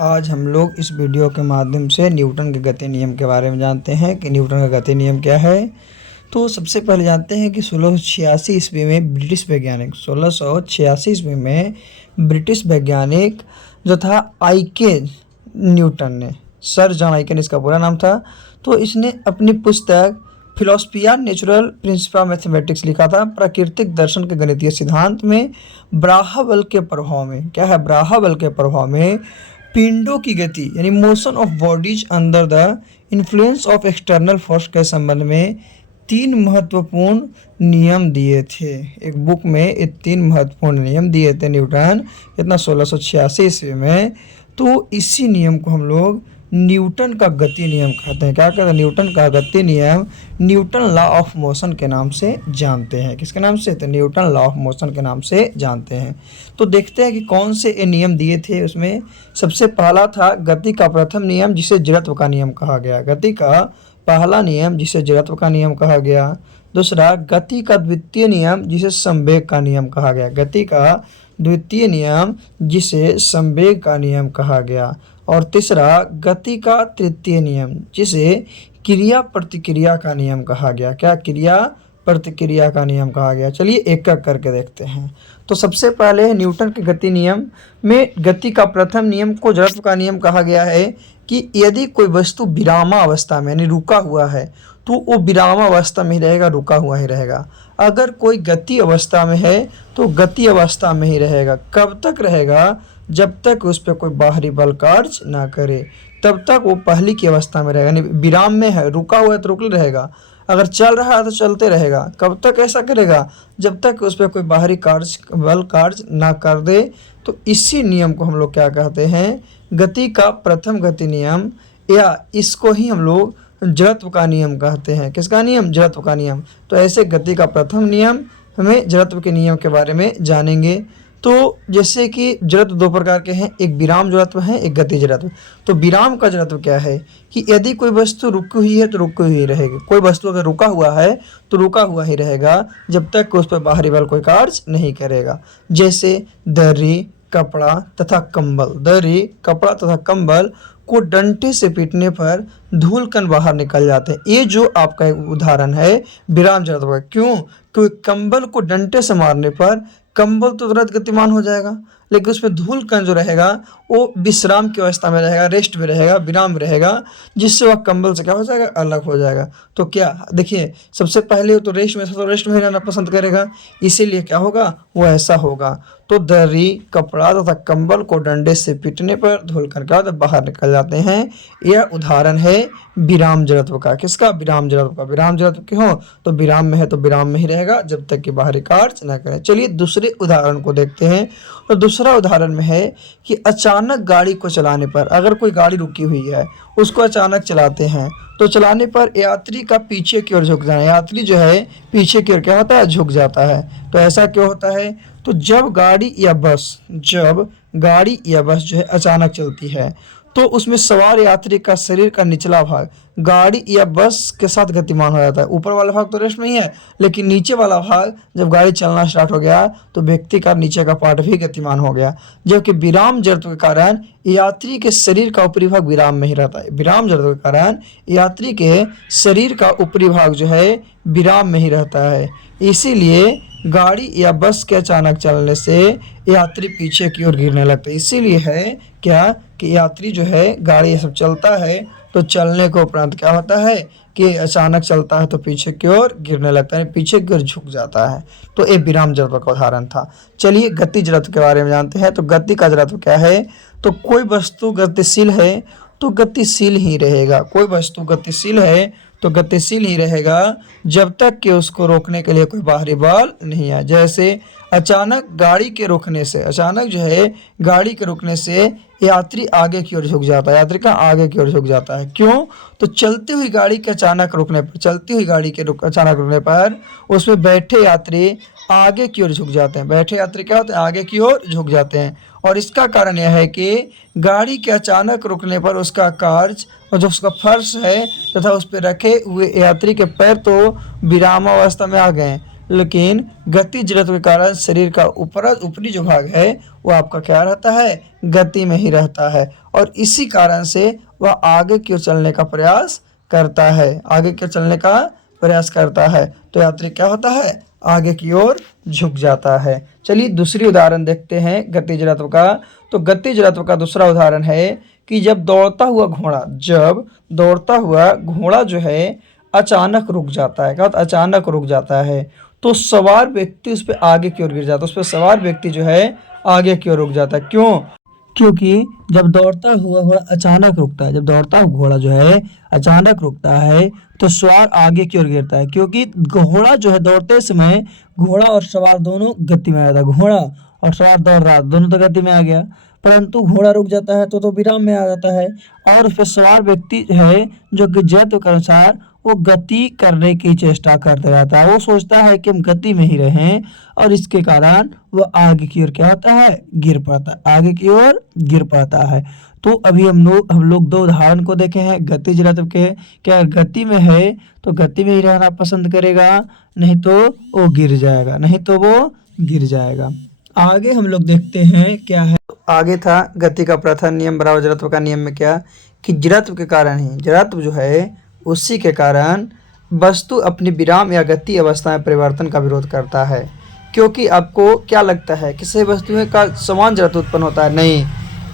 आज हम लोग इस वीडियो के माध्यम से न्यूटन के गति नियम के बारे में जानते हैं कि न्यूटन का गति नियम क्या है। तो सबसे पहले जानते हैं कि 1686 ईस्वी में ब्रिटिश वैज्ञानिक जो था आईके न्यूटन ने, सर जॉन आइकन इसका पूरा नाम था, तो इसने अपनी पुस्तक फिलोसफिया नेचुरल प्रिंसिपल मैथमेटिक्स लिखा था। प्राकृतिक दर्शन के गणितीय सिद्धांत में ब्राहा बल के प्रभाव में, क्या है, ब्राहा बल के प्रभाव में पिंडों की गति यानी motion of bodies under the influence of external force के संबंध में 3 महत्वपूर्ण नियम दिए थे। एक बुक में ये 3 महत्वपूर्ण नियम दिए थे न्यूटन, इतना 1686 ईस्वी में। तो इसी नियम को हम लोग न्यूटन का गति नियम कहते हैं। क्या कहते हैं? न्यूटन का गति नियम न्यूटन लॉ ऑफ मोशन के नाम से जानते हैं। किसके नाम से? तो न्यूटन लॉ ऑफ मोशन के नाम से जानते हैं। तो देखते हैं कि कौन से ये नियम दिए थे। उसमें सबसे पहला था गति का प्रथम नियम, जिसे जड़त्व का नियम कहा गया। गति का पहला नियम जिसे जड़त्व का नियम कहा गया। दूसरा गति का द्वितीय नियम जिसे संवेग का नियम कहा गया। गति का द्वितीय नियम जिसे संवेग का नियम कहा गया। और तीसरा गति का तृतीय नियम जिसे क्रिया प्रतिक्रिया का नियम कहा गया। क्या? क्रिया प्रतिक्रिया का नियम कहा गया। चलिए एक एक करके देखते हैं। तो सबसे पहले न्यूटन के गति नियम में गति का प्रथम नियम को जड़त्व का नियम कहा गया है कि यदि कोई वस्तु विरामावस्था में यानी रुका हुआ है तो वो विरामावस्था में ही रहेगा, रुका हुआ ही रहेगा। अगर कोई गति अवस्था में है तो गति अवस्था में ही रहेगा। कब तक रहेगा? जब तक उस पर कोई बाहरी बल कार्य ना करे, तब तक वो पहली की अवस्था में रहेगा। यानी विराम में है, रुका हुआ है तो रुक रहेगा, अगर चल रहा है तो चलते रहेगा। कब तक ऐसा करेगा? जब तक उस पर कोई बाहरी बल कार्य ना कर दे। तो इसी नियम को हम लोग क्या कहते हैं? गति का प्रथम गति नियम, या इसको ही हम लोग जड़त्व का नियम कहते हैं। किसका नियम? जड़त्व का नियम। तो ऐसे गति का प्रथम नियम, हमें जड़त्व के नियम के बारे में जानेंगे। तो जैसे कि जड़त्व 2 प्रकार के हैं, एक विराम जड़त्व है, एक गति जड़त्व। तो विराम का जड़त्व क्या है कि यदि कोई वस्तु रुकी हुई है तो रुकी हुई रहेगी। कोई वस्तु अगर रुका हुआ है तो रुका हुआ ही रहेगा जब तक उस पर बाहरी बल कोई कार्य नहीं करेगा। जैसे दर्री, कपड़ा तथा कंबल। दर्री, कपड़ा तथा कंबल को डंडे से पीटने पर धूल कण बाहर निकल जाते हैं। ये जो आपका एक उदाहरण है विराम जड़त्व का। क्यों? क्योंकि कंबल को डंडे से मारने पर कंबल तो तुरंत गतिमान हो जाएगा, लेकिन उसमें धूल कण जो रहेगा वो विश्राम की अवस्था में रहेगा, रेस्ट में रहेगा, विराम में रहेगा, जिससे वह कंबल से क्या हो जाएगा? अलग हो जाएगा। तो क्या देखिए, सबसे पहले तो रेस्ट में था तो रेस्ट में ही रहना पसंद करेगा, इसीलिए क्या होगा? वो ऐसा होगा। तो दर्री, कपड़ा तथा कंबल को डंडे से पीटने पर धूल कण क्या होता है? बाहर निकल जाते हैं। यह उदाहरण है विराम जड़त्व का। किसका? विराम जड़त्व का। विराम जड़त्व क्यों? तो विराम में है तो विराम में ही रहेगा जब तक कि बाहरी कार्य न करें। चलिए दूसरे उदाहरण को देखते हैं। तो दूसरा उदाहरण में है कि अचानक गाड़ी को चलाने पर, अगर कोई गाड़ी रुकी हुई है उसको अचानक चलाते हैं तो चलाने पर यात्री का पीछे की ओर झुक जाना। यात्री जो है पीछे की ओर क्या होता है? झुक जाता है। तो ऐसा क्यों होता है? तो जब गाड़ी या बस जो है अचानक चलती है तो उसमें सवार यात्री का शरीर का निचला भाग गाड़ी या बस के साथ गतिमान हो जाता है। ऊपर वाला भाग तो रेस्ट में ही है, लेकिन नीचे वाला भाग जब गाड़ी चलना स्टार्ट हो गया तो व्यक्ति का नीचे का पार्ट भी गतिमान हो गया। जबकि विराम जड़त्व के कारण यात्री के शरीर का ऊपरी भाग विराम में ही रहता है। विराम जड़त्व के कारण यात्री के शरीर का ऊपरी भाग जो है विराम में ही रहता है। इसीलिए गाड़ी या बस के अचानक चलने से यात्री पीछे की ओर गिरने लगता है। इसीलिए है क्या कि यात्री जो है, गाड़ी ये सब चलता है तो चलने के उपरांत क्या होता है कि अचानक चलता है तो पीछे की ओर गिरने लगता है, पीछे की ओर झुक जाता है। तो ये विराम जड़त्व का उदाहरण था। चलिए गति जड़त्व के बारे में जानते हैं। तो गति का जड़त्व क्या है? तो कोई वस्तु गतिशील है तो गतिशील ही रहेगा। कोई वस्तु गतिशील है तो गतिशील ही रहेगा जब तक कि उसको रोकने के लिए कोई बाहरी बल नहीं है। जैसे अचानक जो है गाड़ी के रुकने से यात्री आगे की ओर झुक जाता है। यात्री का आगे की ओर झुक जाता है। क्यों? तो चलती हुई गाड़ी के अचानक रुकने पर उसमें बैठे यात्री आगे की ओर झुक जाते हैं। बैठे यात्री क्या होते हैं? आगे की ओर झुक जाते हैं। और इसका कारण यह है कि गाड़ी के अचानक रुकने पर उसका कार्य और जो उसका फर्श है तथा उस पर रखे हुए यात्री के पैर तो विरामावस्था में आ गए, लेकिन गति जड़त्व के कारण शरीर का ऊपरी जो भाग है वो आपका क्या रहता है? गति में ही रहता है। और इसी कारण से वह आगे की ओर चलने का प्रयास करता है, आगे की ओर चलने का प्रयास करता है। तो यात्री क्या होता है, आगे की ओर झुक जाता है। चलिए दूसरी उदाहरण देखते हैं गति जड़त्व का। तो गति जड़त्व का दूसरा उदाहरण है कि जब दौड़ता हुआ घोड़ा जो है अचानक रुक जाता है, क्या होता है, अचानक रुक जाता है, तो सवार व्यक्ति उस पर आगे की ओर गिर जाता है, उस पर सवार व्यक्ति जो है आगे की ओर रुक जाता है। क्यों? क्योंकि जब दौड़ता हुआ घोड़ा अचानक रुकता है, जब दौड़ता हुआ घोड़ा जो है अचानक रुकता है तो सवार आगे की ओर गिरता है, क्योंकि घोड़ा जो है दौड़ते समय घोड़ा और सवार दोनों गति में आ जाता है, घोड़ा और सवार दौड़ रहा दोनों तो गति में आ गया, परंतु घोड़ा रुक जाता है तो विराम में आ जाता है, और उस पर सवार व्यक्ति है जो कि जैत के अनुसार वो गति करने की चेष्टा करता रहता है, वो सोचता है कि हम गति में ही रहें, और इसके कारण वो आगे की ओर क्या होता है, गिर पड़ता है, आगे की ओर गिर पड़ता है। तो अभी हम लोग दो उदाहरण को देखे हैं गति जड़त्व के। क्या गति में है तो गति में ही रहना पसंद करेगा, नहीं तो वो गिर जाएगा, नहीं तो वो गिर जाएगा। आगे हम लोग देखते हैं क्या है। आगे था गति का प्रथम नियम बराबर जड़त्व का नियम में क्या कि जड़त्व के कारण ही, जड़त्व जो है उसी के कारण वस्तु अपनी विराम या गति अवस्था में परिवर्तन का विरोध करता है। क्योंकि आपको क्या लगता है किसी वस्तु का समान जड़त्व उत्पन्न होता है? नहीं,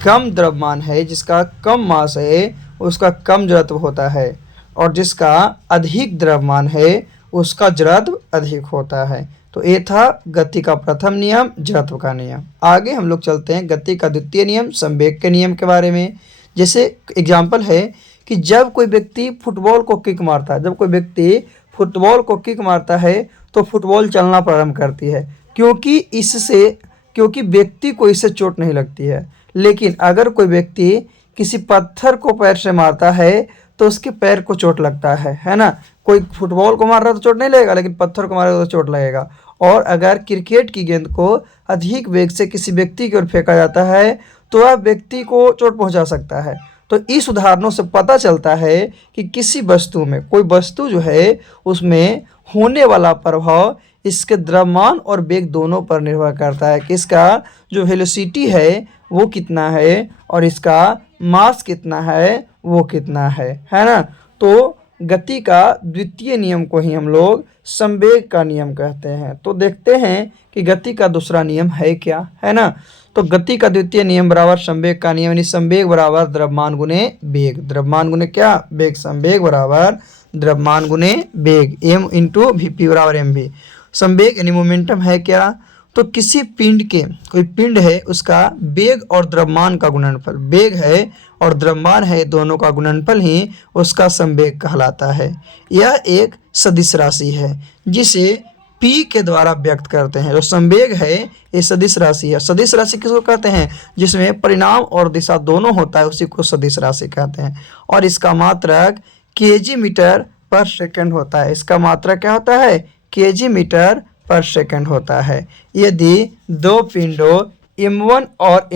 कम द्रव्यमान है जिसका कम मास है उसका कम जड़त्व होता है, और जिसका अधिक द्रव्यमान है उसका जड़त्व अधिक होता है। तो ये था गति का प्रथम नियम, जड़त्व का नियम। आगे हम लोग चलते हैं गति का द्वितीय नियम, संवेग के नियम के बारे में। जैसे एग्जाम्पल है कि जब कोई व्यक्ति फुटबॉल को किक मारता है, जब कोई व्यक्ति फुटबॉल को किक मारता है तो फुटबॉल चलना प्रारंभ करती है, क्योंकि व्यक्ति को इससे चोट नहीं लगती है। लेकिन अगर कोई व्यक्ति किसी पत्थर को पैर से मारता है तो उसके पैर को चोट लगता है ना। कोई फुटबॉल को मार रहा तो चोट नहीं लगेगा, लेकिन पत्थर को मारेगा तो चोट लगेगा। और अगर क्रिकेट की गेंद को अधिक वेग से किसी व्यक्ति की ओर फेंका जाता है तो वह व्यक्ति को चोट पहुंचा सकता है। तो इस उदाहरणों से पता चलता है कि किसी वस्तु में, कोई वस्तु जो है उसमें होने वाला प्रभाव इसके द्रव्यमान और वेग दोनों पर निर्भर करता है कि इसका जो वेलोसिटी है वो कितना है और इसका मास कितना है वो कितना है ना। तो गति का द्वितीय नियम को ही हम लोग संवेग का नियम कहते हैं। तो देखते हैं कि गति का दूसरा नियम है क्या, है ना। तो गति का द्वितीय नियम बराबर संवेग का नियम, यानी संवेग बराबर द्रव्यमान गुने वेग, द्रव्यमान गुने क्या, वेग। संवेग बराबर द्रव्यमान गुने वेग, m इंटू वी बराबर एम वी। संवेग यानी मोमेंटम है क्या, तो किसी पिंड के, कोई पिंड है उसका वेग और द्रव्यमान का गुणनफल, वेग है और द्रव्यमान है दोनों का गुणनफल ही उसका संवेग कहलाता है। यह एक सदिश राशि है जिसे p के द्वारा व्यक्त करते हैं। जो संवेग है ये सदिश राशि है। सदिश राशि किसको कहते हैं, जिसमें परिणाम और दिशा दोनों होता है उसी को सदिश राशि कहते हैं। और इसका मात्रक kg मीटर पर सेकंड होता है। इसका मात्रक क्या होता है, kg मीटर पर सेकंड होता है। यदि दो पिंडों m1 और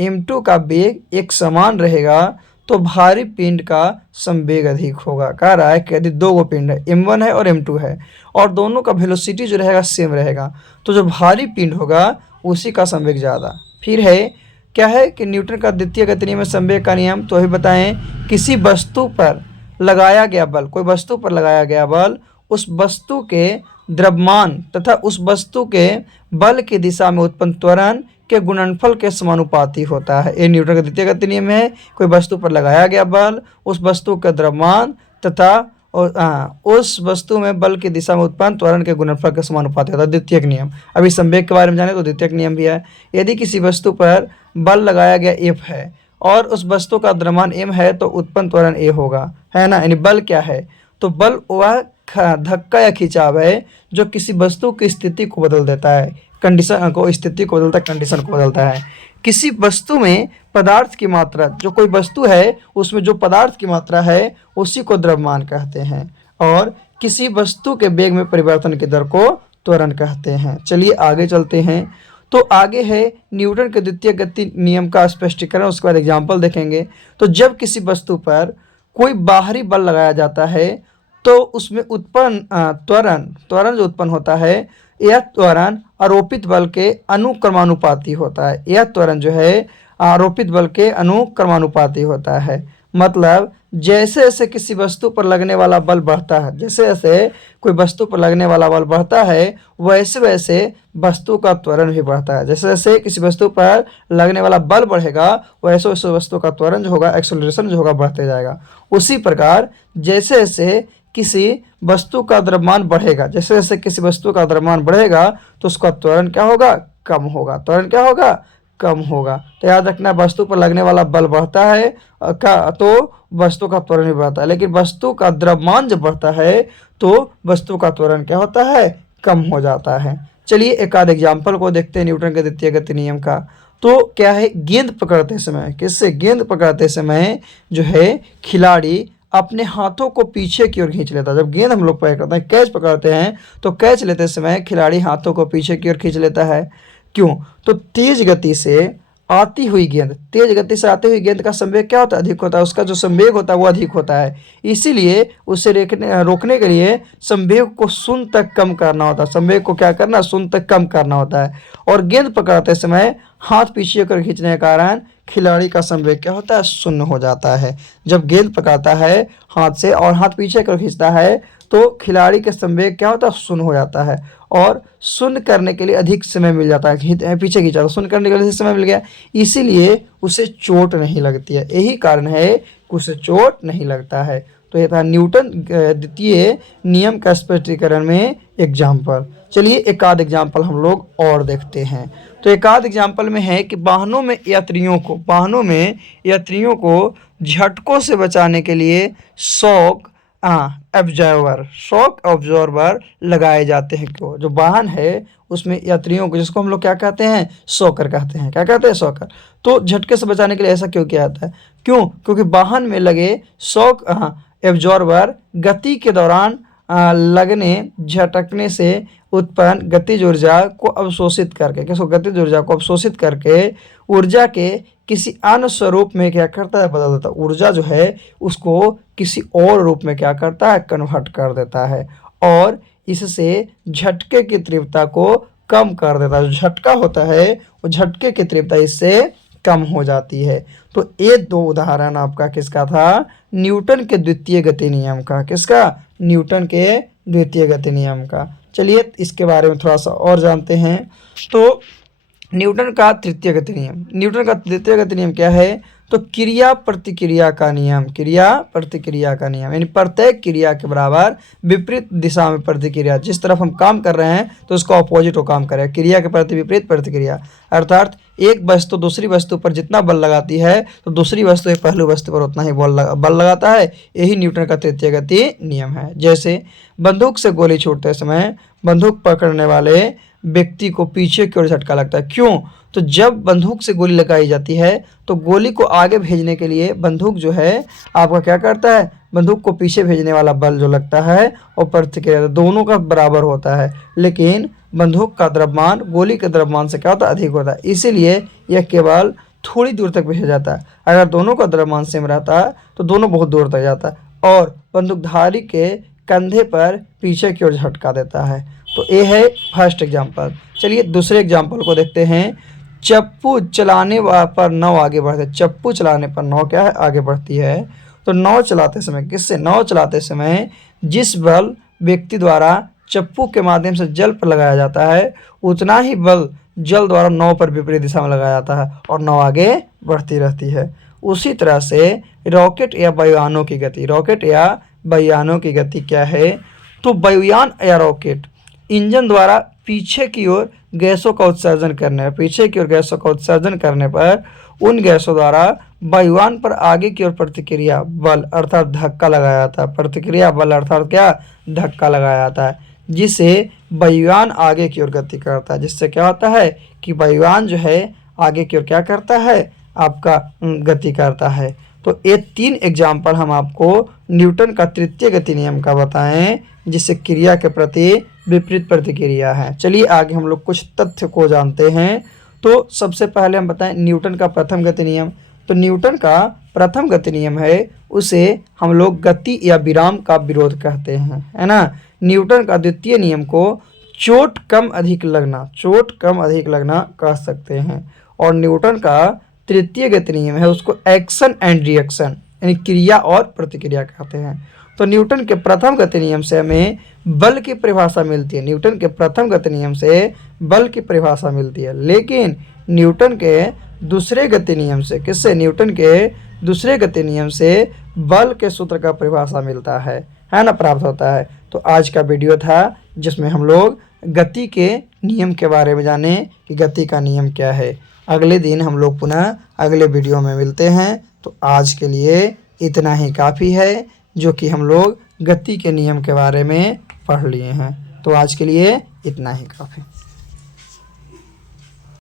m2 का वेग एक समान रहेगा तो भारी पिंड का संवेग अधिक होगा। कह रहा है कि यदि दो गो पिंड है, m1 है और m2 है, और दोनों का वेलोसिटी जो रहेगा सेम रहेगा, तो जो भारी पिंड होगा उसी का संवेग ज़्यादा। फिर है क्या है कि न्यूटन का द्वितीय गति नियम में संवेग का नियम। तो अभी बताएं, किसी वस्तु पर लगाया गया बल, कोई वस्तु पर लगाया गया बल उस वस्तु के द्रव्यमान तथा उस वस्तु के बल की दिशा में उत्पन्न त्वरण के गुणनफल के समानुपाती होता है। ये न्यूटन का द्वितीय गति नियम है। कोई वस्तु पर लगाया गया बल उस वस्तु का द्रव्यमान तथा उस वस्तु में बल की दिशा में उत्पन्न त्वरण के गुणनफल के समानुपाती होता है, द्वितीयक नियम। अभी संवेग के बारे में जाने तो द्वितीयक नियम भी है। यदि किसी वस्तु पर बल लगाया गया F है और उस वस्तु का द्रव्यमान m है तो उत्पन्न त्वरण a होगा, है ना। यानी बल क्या है, तो बल वह धक्का या खिंचाव है जो किसी वस्तु की स्थिति को बदल देता है, कंडीशन को, स्थिति को बदलता है, कंडीशन को बदलता है। किसी वस्तु में पदार्थ की मात्रा, जो कोई वस्तु है उसमें जो पदार्थ की मात्रा है उसी को द्रव्यमान कहते हैं, और किसी वस्तु के वेग में परिवर्तन की दर को त्वरण कहते हैं। चलिए आगे चलते हैं। तो आगे है न्यूटन के द्वितीय गति नियम का स्पष्टीकरण, उसके बाद एग्जाम्पल देखेंगे। तो जब किसी वस्तु पर कोई बाहरी बल लगाया जाता है तो उसमें उत्पन्न त्वरण जो उत्पन्न होता है, यह त्वरण आरोपित बल के अनुक्रमानुपाती होता है। यह त्वरण जो है आरोपित बल के अनुक्रमानुपाती होता है। मतलब जैसे जैसे किसी वस्तु पर लगने वाला बल बढ़ता है, जैसे जैसे कोई वस्तु पर लगने वाला बल बढ़ता है वैसे वैसे वस्तु का त्वरण भी बढ़ता है। जैसे जैसे किसी वस्तु पर लगने वाला बल बढ़ेगा वैसे वैसे वस्तु का त्वरण जो होगा, एक्सेलरेशन जो होगा, बढ़ते जाएगा। उसी प्रकार जैसे जैसे किसी वस्तु का द्रव्यमान बढ़ेगा, जैसे जैसे किसी वस्तु का द्रव्यमान बढ़ेगा तो उसका त्वरण क्या होगा, कम होगा। त्वरण क्या होगा, कम होगा। तो याद रखना, वस्तु पर लगने वाला बल बढ़ता है तो वस्तु का त्वरण भी बढ़ता है, लेकिन वस्तु का द्रव्यमान जब बढ़ता है तो वस्तु का त्वरण क्या होता है, कम हो जाता है। चलिए एक आध एग्जाम्पल को देखते हैं न्यूटन के द्वितीय गति नियम का। तो क्या है, गेंद पकड़ते समय, किससे, गेंद पकड़ते समय जो है खिलाड़ी अपने हाथों को पीछे की ओर खींच लेता है। जब गेंद हम लोग पकड़ते हैं, कैच पकड़ते हैं, तो कैच लेते समय खिलाड़ी हाथों को पीछे की ओर खींच लेता है। क्यों, तो तेज गति से आती हुई गेंद, तेज गति से आती हुई गेंद का संवेग क्या होता है, अधिक होता है। उसका जो संवेग होता है वो अधिक होता है, इसीलिए उसे रोकने के लिए संवेग को शून्य तक कम करना होता है। संवेग को क्या करना, शून्य तक कम करना होता है। और गेंद पकड़ते समय हाथ पीछे कर खींचने के कारण खिलाड़ी का संवेग क्या होता है, शून्य हो जाता है। जब गेंद पकड़ता है हाथ से और हाथ पीछे कर खींचता है तो खिलाड़ी के संवेग क्या होता है, शून्य हो जाता है। और शून्य करने के लिए अधिक समय मिल जाता है, पीछे खींचा तो शून्य करने के लिए अधिक समय मिल गया, इसीलिए उसे चोट नहीं लगती है। यही कारण है कि उसे चोट नहीं लगता है। तो ये था न्यूटन द्वितीय नियम का स्पष्टीकरण में एग्जाम्पल। चलिए एक आध एग्जाम्पल हम लोग और देखते हैं। तो एक आध एग्जाम्पल में है कि वाहनों में यात्रियों को झटकों से बचाने के लिए शॉक ऑब्जॉर्बर लगाए जाते हैं। क्यों, जो वाहन है उसमें यात्रियों को, जिसको हम लोग क्या कहते हैं, शॉकर कहते हैं। क्या कहते हैं, शॉकर। तो झटके से बचाने के लिए ऐसा क्यों किया जाता है, क्यों, क्योंकि वाहन में लगे शॉक एब्जॉर्बर गति के दौरान लगने झटकने से उत्पन्न गतिज ऊर्जा को अवशोषित करके, किसको, गतिज ऊर्जा को अवशोषित करके ऊर्जा के किसी अन्य स्वरूप में क्या करता है, बदल देता है। ऊर्जा जो है उसको किसी और रूप में क्या करता है, कन्वर्ट कर देता है। और इससे झटके की तीव्रता को कम कर देता है। जो झटका होता है वो झटके की तीव्रता इससे कम हो जाती है। तो ये दो उदाहरण आपका किसका था, न्यूटन के द्वितीय गति नियम का। किसका, न्यूटन के द्वितीय गति नियम का। चलिए इसके बारे में थोड़ा सा और जानते हैं। तो न्यूटन का तृतीय गति नियम, न्यूटन का तृतीय गति नियम क्या है, तो क्रिया प्रतिक्रिया का नियम। क्रिया प्रतिक्रिया का नियम यानी प्रत्येक क्रिया के बराबर विपरीत दिशा में प्रतिक्रिया। जिस तरफ हम काम कर रहे हैं तो उसका ऑपोजिट वो काम करेगा। क्रिया के प्रति विपरीत प्रतिक्रिया, अर्थात एक वस्तु दूसरी वस्तु पर जितना बल लगाती है तो दूसरी वस्तु एक पहली वस्तु पर उतना ही बल लगाता है। यही न्यूटन का तृतीय गति नियम है। जैसे बंदूक से गोली छोड़ते समय बंदूक पकड़ने वाले व्यक्ति को पीछे की ओर झटका लगता है। क्यों, तो जब बंदूक से गोली लगाई जाती है तो गोली को आगे भेजने के लिए बंदूक जो है आपका क्या करता है, बंदूक को पीछे भेजने वाला बल जो लगता है और प्रतिक्रिया दोनों का बराबर होता है। लेकिन बंदूक का द्रव्यमान गोली के द्रव्यमान से क्या होता है, अधिक होता है, इसीलिए यह केवल थोड़ी दूर तक भेजा जाता है। अगर दोनों का द्रव्यमान सेम रहता है तो दोनों बहुत दूर तक जाता है और बंदूकधारी के कंधे पर पीछे की ओर झटका देता है। तो ये है फर्स्ट एग्जाम्पल। चलिए दूसरे एग्जाम्पल को देखते हैं। चप्पू चलाने पर नाव आगे बढ़ती है। चप्पू चलाने पर नाव क्या है, आगे बढ़ती है। तो नाव चलाते समय किससे, नाव चलाते समय जिस बल व्यक्ति द्वारा चप्पू के माध्यम से जल पर लगाया जाता है उतना ही बल जल द्वारा नाव पर विपरीत दिशा में लगाया जाता है और नाव आगे बढ़ती रहती है। उसी तरह से रॉकेट या वायुयानों की गति, रॉकेट या वायुयानों की गति क्या है, तो वायुयान या रॉकेट इंजन द्वारा पीछे की ओर गैसों का उत्सर्जन करने पर उन गैसों द्वारा वायुयान पर आगे की ओर प्रतिक्रिया बल अर्थात धक्का लगाया जाता है। प्रतिक्रिया बल अर्थात क्या, धक्का लगाया जाता है, जिससे वायुयान आगे की ओर गति करता है। जिससे क्या होता है कि वायुयान जो है आगे की ओर क्या करता है, आपका गति करता है। तो ये तीन एग्जाम्पल हम आपको न्यूटन का तृतीय गति नियम का बताएं जिससे क्रिया के प्रति विपरीत प्रतिक्रिया है। चलिए आगे हम लोग कुछ तथ्य को जानते हैं। तो सबसे पहले हम बताएं न्यूटन का प्रथम गति नियम। तो न्यूटन का प्रथम गति नियम है, उसे हम लोग गति या विराम का विरोध कहते हैं, है ना। न्यूटन का द्वितीय नियम को चोट कम अधिक लगना कह सकते हैं। और न्यूटन का तृतीय गति नियम है उसको एक्शन एंड रिएक्शन यानी क्रिया और प्रतिक्रिया कहते हैं। तो न्यूटन के प्रथम गति नियम से हमें बल की परिभाषा मिलती है, न्यूटन के प्रथम गति नियम से बल की परिभाषा मिलती है। लेकिन न्यूटन के दूसरे गति नियम से, किससे, न्यूटन के दूसरे गति नियम से बल के सूत्र का परिभाषा मिलता है ना, प्राप्त होता है। तो आज का वीडियो था जिसमें हम लोग गति के नियम के बारे में जाने कि गति का नियम क्या है। अगले दिन हम लोग पुनः अगले वीडियो में मिलते हैं। तो आज के लिए इतना ही काफ़ी है जो कि हम लोग गति के नियम के बारे में पढ़ लिए हैं। तो आज के लिए इतना ही काफ़ी।